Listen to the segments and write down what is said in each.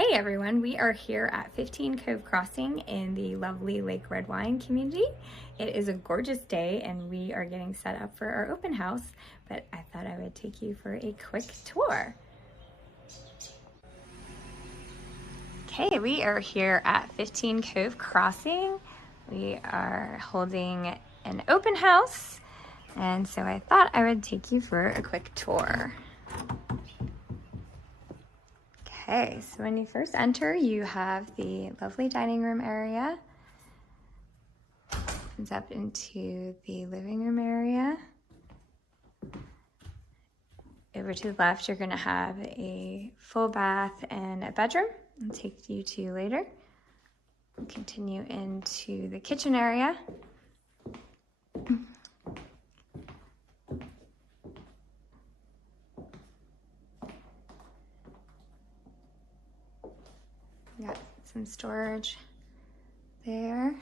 Hey everyone, we are here at 15 Cove Crossing in the lovely Lake Red Wine community. It is a gorgeous day and we are getting set up for our open house, but I thought I would take you for a quick tour. Okay, we are here at 15 Cove Crossing. We are holding an open house, and so I thought I would take you for a quick tour. Okay, so when you first enter, you have the lovely dining room area. Opens up into the living room area. Over to the left, you're going to have a full bath and a bedroom. I'll take you to later. We'll continue into the kitchen area. Got some storage there.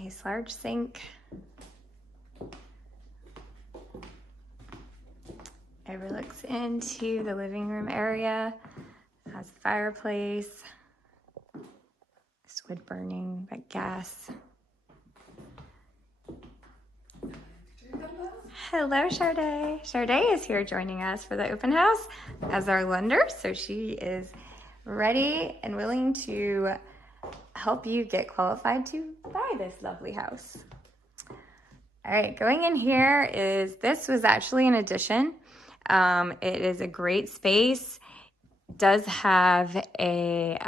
Nice large sink. Overlooks into the living room area. Has a fireplace. It's wood burning, but gas. Hello, Charday. Charday is here joining us for the open house as our lender. So she is ready and willing to help you get qualified to buy this lovely house. All right, going in here this was actually an addition. It is a great space. It does have a,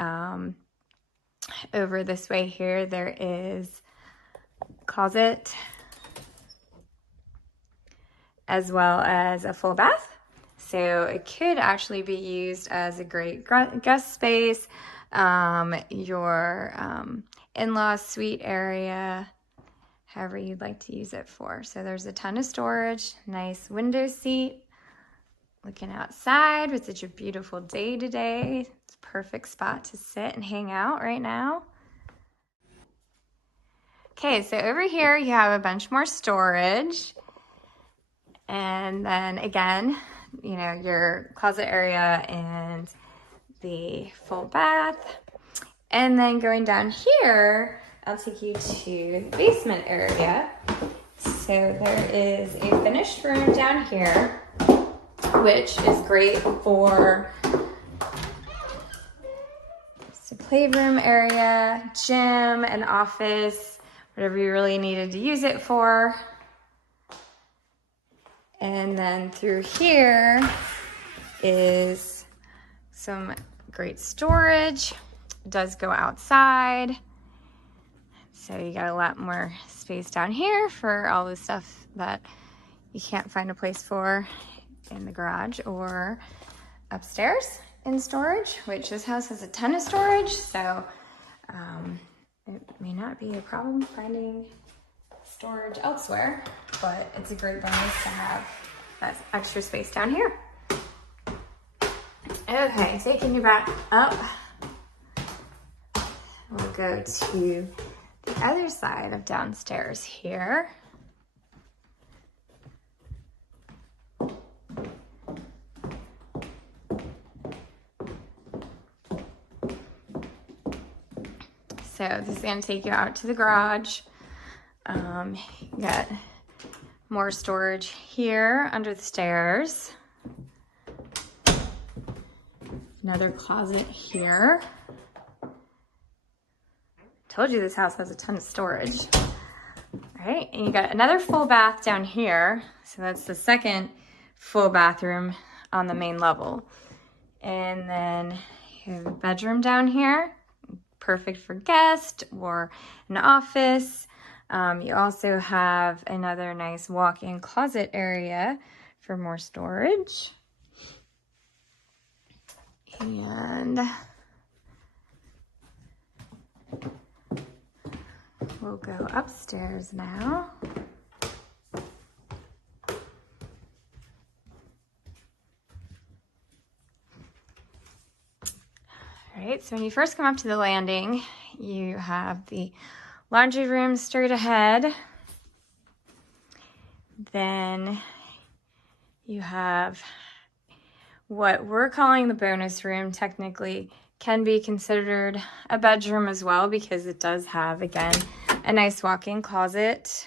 over this way here, there is a closet as well as a full bath. So it could actually be used as a great guest space, your in-law suite area, however you'd like to use it for. So there's a ton of storage, nice window seat, looking outside with such a beautiful day today. It's a perfect spot to sit and hang out right now. Okay, so over here you have a bunch more storage. And then again, you know, your closet area and the full bath. And then going down here, I'll take you to the basement area. So there is a finished room down here, which is great for it's a playroom area, gym, an office, whatever you really needed to use it for. And then through here is some great storage. It does go outside. So you got a lot more space down here for all the stuff that you can't find a place for in the garage or upstairs in storage, which this house has a ton of storage. So it may not be a problem finding storage elsewhere, but it's a great bonus to have that extra space down here. Okay, taking you back up, we'll go to the other side of downstairs here. So this is going to take you out to the garage. You got more storage here under the stairs. Another closet here. Told you this house has a ton of storage. All right, and you got another full bath down here. So that's the second full bathroom on the main level. And then you have a bedroom down here. Perfect for guests or an office. You also have another nice walk-in closet area for more storage. And we'll go upstairs now. All right, so when you first come up to the landing, you have the laundry room straight ahead. Then you have what we're calling the bonus room. Technically can be considered a bedroom as well, because it does have, again, a nice walk-in closet.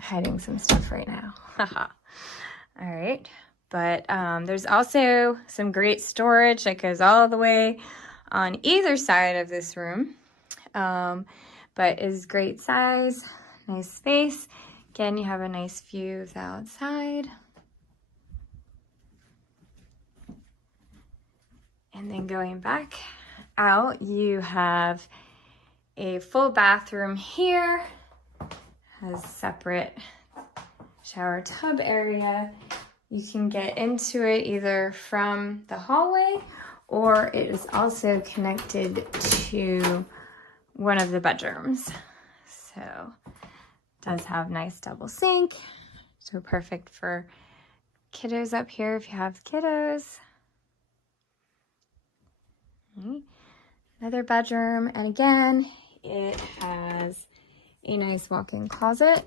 Hiding some stuff right now. Haha. All right. But there's also some great storage that goes all the way on either side of this room. But is great size, nice space. Again, you have a nice view of the outside. And then going back out, you have a full bathroom here. Has separate shower tub area. You can get into it either from the hallway, or it is also connected to one of the bedrooms. So it does have nice double sink. So perfect for kiddos up here if you have kiddos. Another bedroom, and again, it has a nice walk-in closet.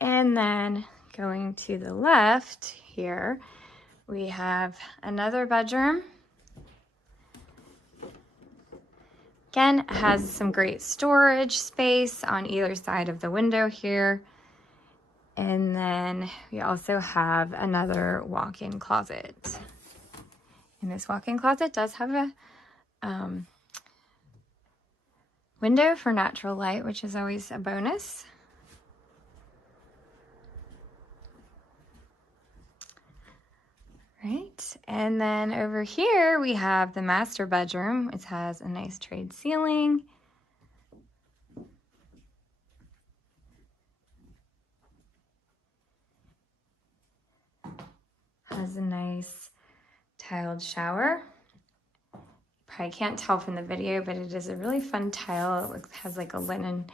And then going to the left here, we have another bedroom. Again, it has some great storage space on either side of the window here. And then we also have another walk-in closet. And this walk-in closet does have a window for natural light, which is always a bonus. Right, and then over here we have the master bedroom. It has a nice trade ceiling. Has a nice tiled shower. Probably can't tell from the video, but it is a really fun tile. It has like a linen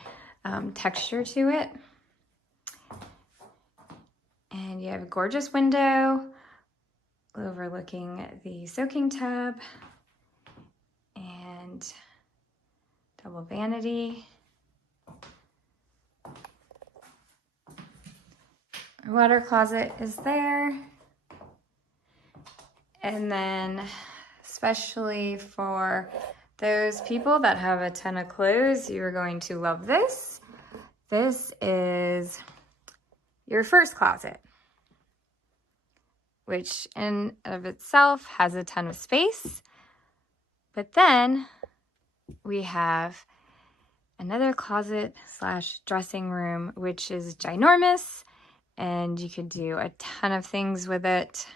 texture to it. And you have a gorgeous window overlooking the soaking tub and double vanity. Our water closet is there. And then especially for those people that have a ton of clothes, you are going to love this. This is your first closet, which in of itself has a ton of space. But then we have another closet slash dressing room, which is ginormous, and you could do a ton of things with it.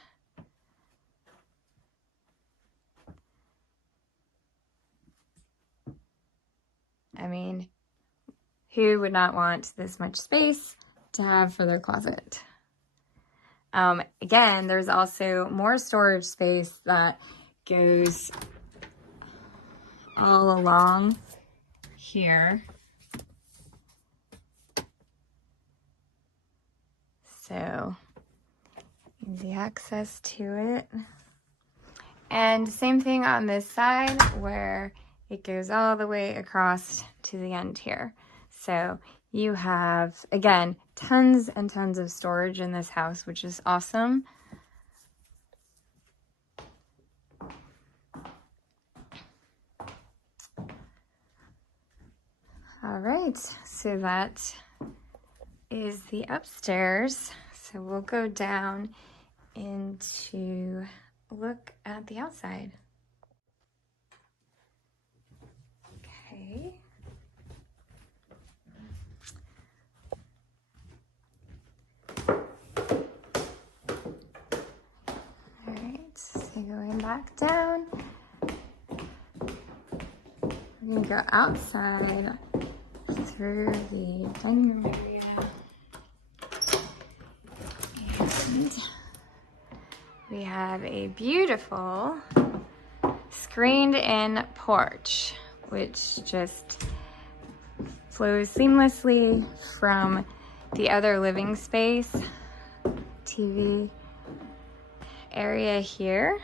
I mean, who would not want this much space to have for their closet? Again, there's also more storage space that goes all along here. So easy access to it. And same thing on this side where it goes all the way across to the end here. So you have, again, tons and tons of storage in this house, which is awesome. All right, so that is the upstairs. So we'll go down into look at the outside. Okay. All right, so going back down, we're gonna go outside through the dining room area. And we have a beautiful screened in porch, which just flows seamlessly from the other living space, TV area here.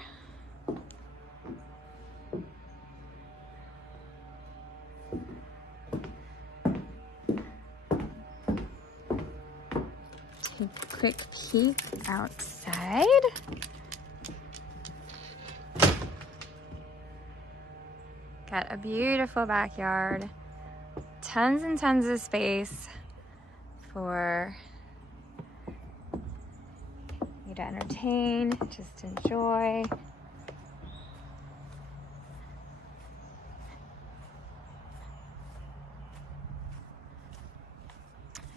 Take a quick peek outside. Got a beautiful backyard, tons and tons of space for you to entertain, just enjoy.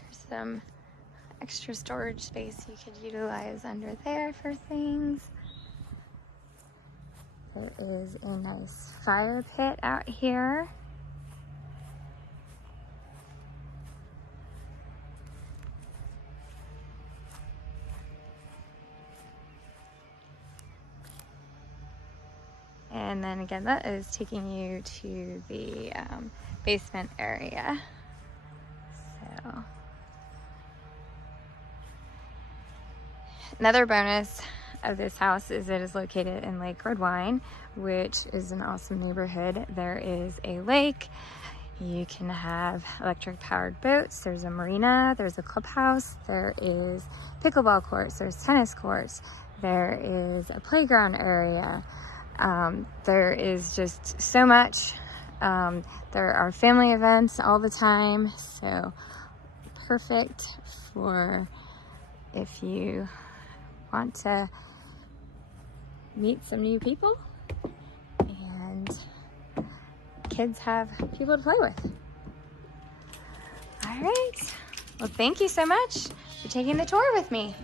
There's some extra storage space you could utilize under there for things. There is a nice fire pit out here. And then again, that is taking you to the basement area. So, another bonus of this house is it is located in Lake Redwine, which is an awesome neighborhood. There is a lake. You can have electric powered boats. There's a marina, there's a clubhouse, there is pickleball courts, there's tennis courts, there is a playground area. There is just so much. There are family events all the time, so perfect for if you want to meet some new people and kids have people to play with. All right. Well, thank you so much for taking the tour with me.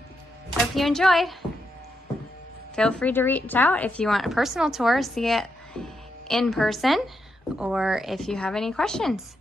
Hope you enjoyed. Feel free to reach out if you want a personal tour, see it in person, or if you have any questions.